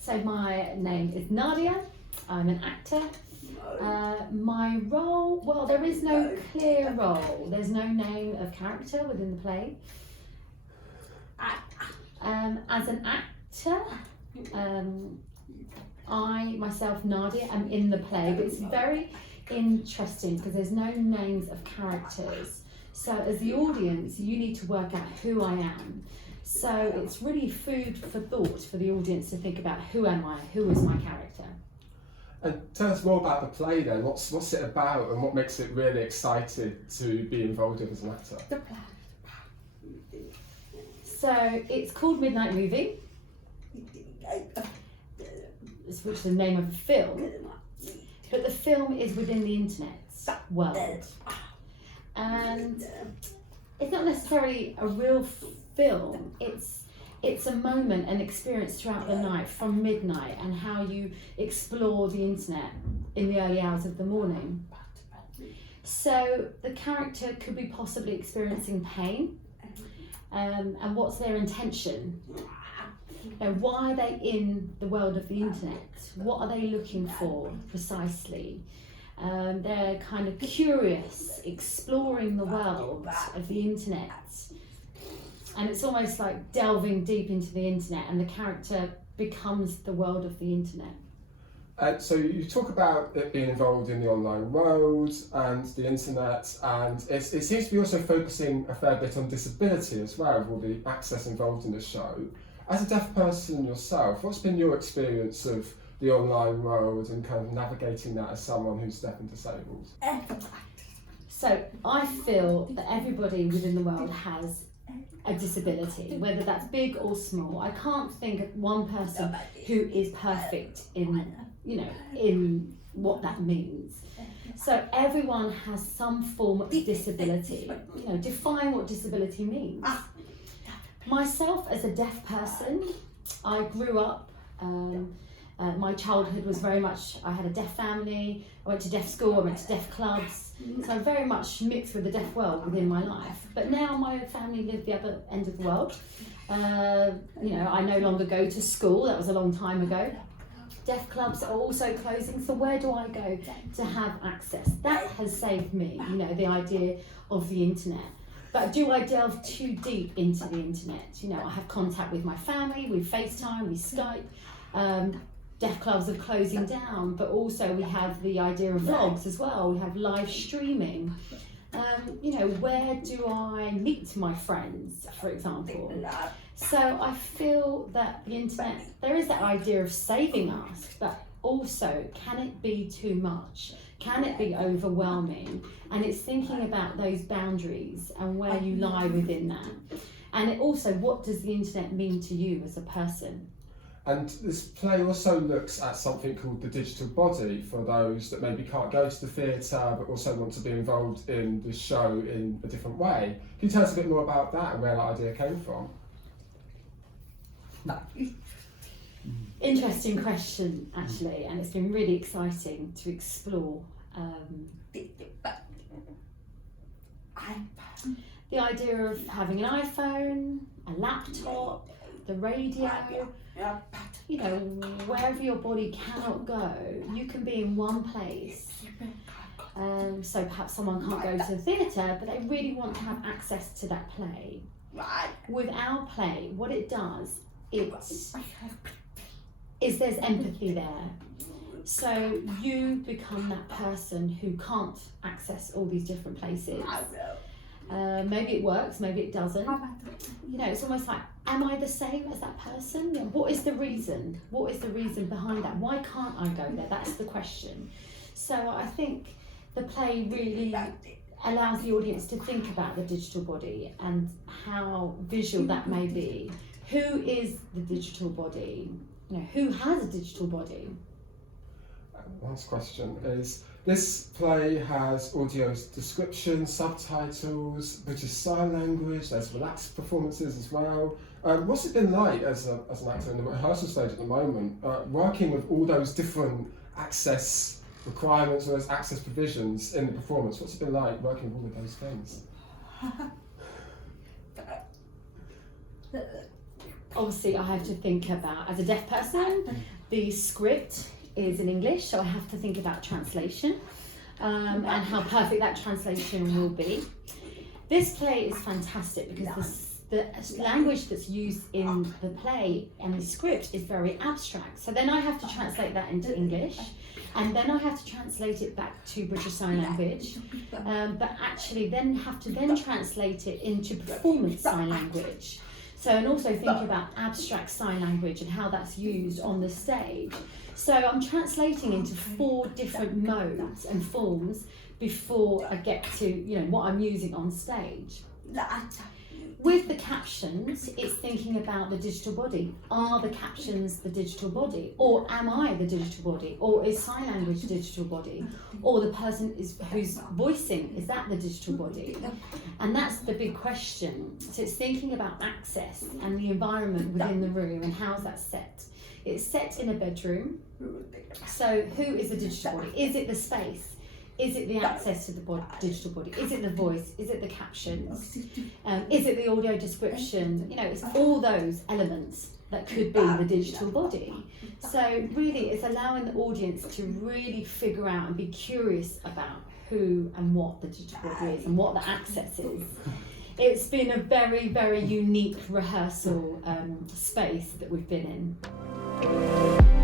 So my name is Nadia. I'm an actor. My role, well, there is no clear role. There's no name of character within the play. As an actor, I myself, Nadia, am in the play, but it's very interesting because there's no names of characters. So as the audience, you need to work out who I am. So it's really food for thought for the audience to think about who am I, who is my character. And tell us more about the play then. What's it about and what makes it really excited to be involved in as an actor? So it's called Midnight Movie, which is the name of the film, but the film is within the internet world. And it's not necessarily a real film, it's a moment, an experience throughout the night from midnight and how you explore the internet in the early hours of the morning. So the character could be possibly experiencing pain, and what's their intention? And why are they in the world of the internet? What are they looking for precisely? They're kind of curious, exploring the world of the internet. And it's almost like delving deep into the internet, and the character becomes the world of the internet. So you talk about it being involved in the online world and the internet, and it seems to be also focusing a fair bit on disability as well, with all the access involved in the show. As a deaf person yourself, what's been your experience of the online world and kind of navigating that as someone who's deaf and disabled? So I feel that everybody within the world has a disability, whether that's big or small. I can't think of one person who is perfect in what that means. So everyone has some form of disability. Define what disability means. Myself as a deaf person, I grew up, my childhood was very much, I had a deaf family, I went to deaf school, I went to deaf clubs, so I'm very much mixed with the deaf world within my life. But now my family live the other end of the world. I no longer go to school, that was a long time ago. Deaf clubs are also closing, so where do I go to have access? That has saved me, the idea of the internet. But do I delve too deep into the internet? I have contact with my family, we FaceTime, we Skype. Deaf clubs are closing down, but also we have the idea of vlogs as well. We have live streaming. Where do I meet my friends, for example? So I feel that the internet, there is that idea of saving us, but also, can it be too much? Can it be overwhelming? And it's thinking about those boundaries and where you lie within that. And it also, what does the internet mean to you as a person? And this play also looks at something called the digital body for those that maybe can't go to the theatre but also want to be involved in the show in a different way. Can you tell us a bit more about that and where that idea came from? Interesting question, actually, and it's been really exciting to explore. The idea of having an iPhone, a laptop, the radio, wherever your body cannot go, you can be in one place. So perhaps someone can't go to the theatre, but they really want to have access to that play. With our play, what it does, is there's empathy there. So you become that person who can't access all these different places. Maybe it works, maybe it doesn't. It's almost like, am I the same as that person? What is the reason? What is the reason behind that? Why can't I go there? That's the question. So I think the play really allows the audience to think about the digital body and how visual that may be. Who is the digital body? Who has a digital body? Last question is, this play has audio description, subtitles, British Sign Language, there's relaxed performances as well. What's it been like as an actor in the rehearsal stage at the moment, working with all those different access requirements or those access provisions in the performance? What's it been like working with all of those things? obviously I have to think about, as a deaf person, the script is in English, so I have to think about translation and how perfect that translation will be. This play is fantastic because the language that's used in the play and the script is very abstract. So then I have to translate that into English, and then I have to translate it back to British Sign Language, but actually then have to then translate it into performance sign language. So, and also think about abstract sign language and how that's used on the stage. So I'm translating into 4 different modes and forms before I get to, you know, what I'm using on stage. With the captions, it's thinking about the digital body. Are the captions the digital body? Or am I the digital body? Or is sign language the digital body? Or the person who's voicing, is that the digital body? And that's the big question. So it's thinking about access and the environment within the room and how's that set. It's set in a bedroom. So who is the digital body? Is it the space? Is it the access to the digital body? Is it the voice? Is it the captions? Is it the audio description? You know, it's all those elements that could be the digital body. So really, it's allowing the audience to really figure out and be curious about who and what the digital body is and what the access is. It's been a very, very unique rehearsal space that we've been in.